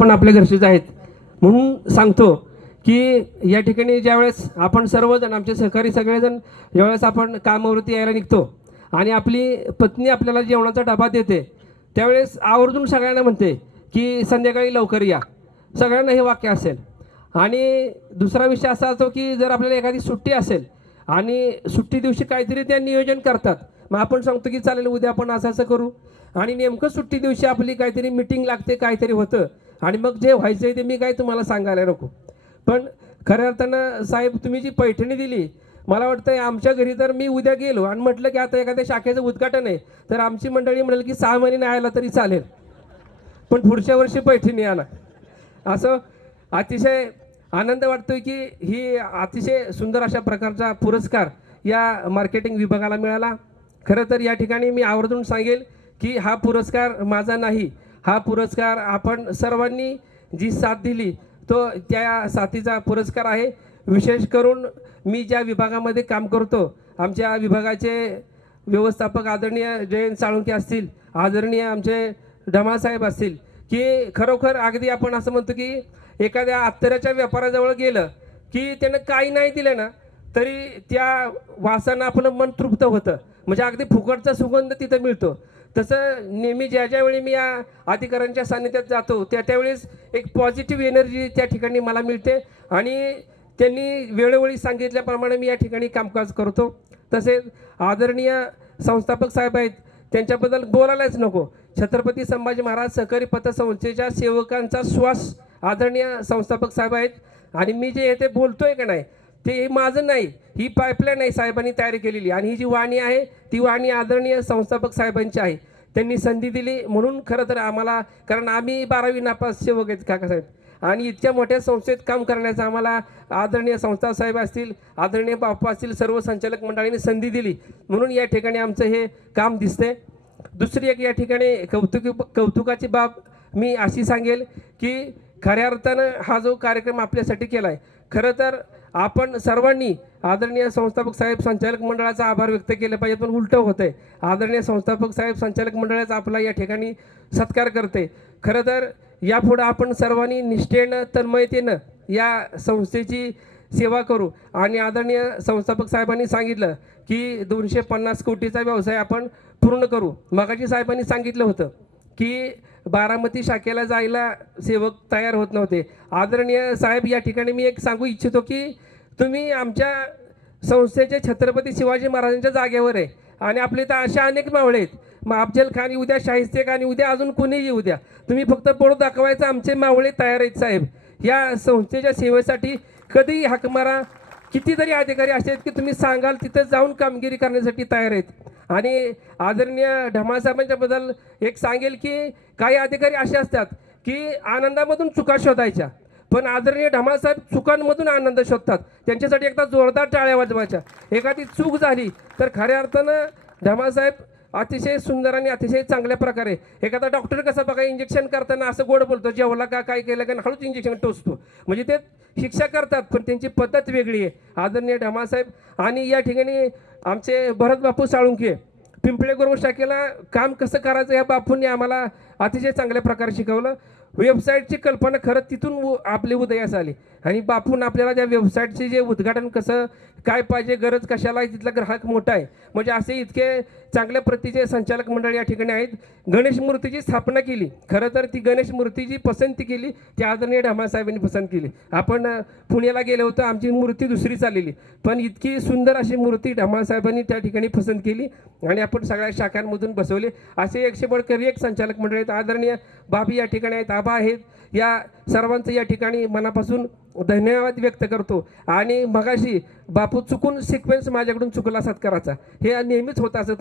पण आपल्या घरचेच आहेत म्हणून सांगतो की या ठिकाणी ज्यावेळेस आपण सर्वजण आमचे सहकारी सगळेजण ज्यावेळेस आपण कामावरती यायला निघतो आणि आपली पत्नी आपल्याला जेवणाचा डबा देते त्यावेळेस आवर्जून सगळ्यांना म्हणते की संध्याकाळी लवकर या. सगळ्यांना हे वाक्य असेल. आणि दुसरा विषय असा असतो की जर आपल्याला एखादी सुट्टी असेल आणि सुट्टी दिवशी काहीतरी त्या नियोजन करतात, मग आपण सांगतो की चालेल उद्या आपण असं असं करू, आणि नेमकं सुट्टी दिवशी आपली काहीतरी मिटिंग लागते, काहीतरी होतं, आणि मग जे व्हायचं आहे ते मी काय तुम्हाला सांगायला नको. पण खऱ्या अर्थानं साहेब तुम्ही जी पैठणी दिली, मला वाटतं आमच्या घरी तर मी उद्या गेलो आणि म्हटलं की आता एखाद्या शाखेचं उद्घाटन आहे तर आमची मंडळी म्हणाल की 6 महिने नाही आला तरी चालेल, पण पुढच्या वर्षी पैठणी आणा. असं अतिशय आनंद वाटतोय की ही अतिशय सुंदर अशा प्रकारचा पुरस्कार या मार्केटिंग विभागाला मिळाला. खरं तर या ठिकाणी मी आवर्जून सांगेल की हा पुरस्कार माझा नाही, हा पुरस्कार आपण सर्वांनी जी साथ दिली तो त्या साथीचा पुरस्कार आहे. विशेष करून मी ज्या विभागामध्ये काम करतो, आमच्या विभागाचे व्यवस्थापक आदरणीय जयंत साळुंखे असतील, आदरणीय आमचे ढमासाहेब असतील, की खरोखर अगदी आपण असं म्हणतो की एखाद्या अत्तराच्या व्यापाराजवळ गेलं की त्यानं काही नाही दिलं ना तरी त्या वासानं आपलं मन तृप्त होतं, म्हणजे अगदी फुकटचा सुगंध तिथं मिळतो. तसं नेहमी ज्या ज्यावेळी मी या अधिकाऱ्यांच्या सान्निध्यात जातो त्यावेळेस एक पॉझिटिव्ह एनर्जी त्या ठिकाणी मला मिळते आणि त्यांनी वेळोवेळी सांगितल्याप्रमाणे मी या ठिकाणी कामकाज करतो. तसेच आदरणीय संस्थापक साहेब आहेत, त्यांच्याबद्दल बोलायलाच नको. छत्रपती संभाजी महाराज सहकारी पतसंस्थेच्या सेवकांचा श्वास आदरणीय संस्थापक साहेब आहेत. आणि मी जे येथे बोलतोय का नाही ते माझं नाही, ही पाईपलाईन आहे साहेबांनी तयारी केलेली, आणि ही जी वाणी आहे ती वाणी आदरणीय संस्थापक साहेबांची आहे. त्यांनी संधी दिली म्हणून खरं तर आम्हाला, कारण आम्ही 12वी नापास सेवक आहेत काकासाहेब, आणि इतक्या मोठ्या संस्थेत काम करण्याचं आम्हाला आदरणीय संस्था साहेब असतील, आदरणीय बाप्पा असतील, सर्व संचालक मंडळांनी संधी दिली म्हणून या ठिकाणी आमचं हे काम दिसते. दुसरी एक या ठिकाणी कौतुकाची बाब मी अशी सांगेल की खऱ्या अर्थानं हा जो कार्यक्रम आपल्यासाठी केला आहे, खरं तर आपण सर्वांनी आदरणीय संस्थापक साहेब संचालक मंडळाचा आभार व्यक्त केले पाहिजे, पण उलटं होतं आहे. आदरणीय संस्थापक साहेब संचालक मंडळाचा आपला या ठिकाणी सत्कार करते. खरं तर यापुढं आपण सर्वांनी निष्ठेनं तन्मयतेनं या संस्थेची सेवा करू. आणि आदरणीय संस्थापक साहेबांनी सांगितलं की 250 कोटीचा व्यवसाय आपण पूर्ण करू. मगाशी साहेबांनी सांगितलं होतं की बारामती शाखेला जायला सेवक तयार होत नव्हते. आदरणीय साहेब या ठिकाणी मी एक सांगू इच्छितो की तुम्ही आमच्या संस्थेचे छत्रपती शिवाजी महाराजांच्या जागेवर आहे, आणि आपले तर अशा अनेक मावळे आहेत. मग अफजल खान येऊ द्या, शाहिस्ते खान येऊ द्या, अजून कोणीही येऊ द्या, तुम्ही फक्त बोर्ड दाखवायचं आमचे मावळे तयार आहेत साहेब. या संस्थेच्या सेवेसाठी कधीही हाक मारा. कितीतरी अधिकारी असे आहेत की तुम्ही सांगाल तिथं जाऊन कामगिरी करण्यासाठी तयार आहेत. आणि आदरणीय ढमासाहेबांच्या बद्दल एक सांगेल की काही अधिकारी असे असतात की आनंदामधून चुका शोधायच्या, पण आदरणीय ढमासाहेब चुकांमधून आनंद शोधतात. त्यांच्यासाठी एकदा जोरदार टाळ्या वाजवायच्या. एखादी चूक झाली तर खऱ्या अर्थानं ढमासाहेब अतिशय सुंदर आणि अतिशय चांगल्या प्रकारे, एखादा डॉक्टर कसा बघा इंजेक्शन करताना असं गोड बोलतो, जेवला का काय केलं का हळूच इंजेक्शन टोचतो, म्हणजे ते शिक्षा करतात पण त्यांची पद्धत वेगळी आहे आदरणीय ढमासाहेब. आणि या ठिकाणी आमचे भरत बापू साळुंखे पिंपळे गुरव शाखेला काम कसं करायचं या बापूंनी आम्हाला अतिशय चांगल्या प्रकारे शिकवलं. वेबसाईटची कल्पना खरं तिथून आपली उदयास आली, आणि बापून आपल्याला त्या वेबसाईटचे जे उद्घाटन कसं काय पाहिजे, गरज कशाला, तिथला ग्राहक मोठा आहे, म्हणजे असे इतके चांगल्या प्रतीचे संचालक मंडळ या ठिकाणी आहेत. गणेश मूर्तीची स्थापना केली. खरं तर ती गणेश मूर्ती जी पसंती केली ती आदरणीय ढमासाहेबांनी पसंत केली. आपण पुण्याला गेलो होतो, आमची मूर्ती दुसरी चाललेली, पण इतकी सुंदर अशी मूर्ती ढमासाहेबांनी त्या ठिकाणी पसंत केली आणि आपण सगळ्या शाखांमधून बसवले. असे 100 बळकरी एक संचालक मंडळ आहेत. आदरणीय बाबी या ठिकाणी आहेत, आबा आहेत. या सर्वांचं या ठिकाणी मनापासून धन्यवाद व्यक्त करतो. आणि मगाशी बापू चुकून सिक्वेन्स माझ्याकडून चुकला सत्काराचा, हे नेहमीच होत असं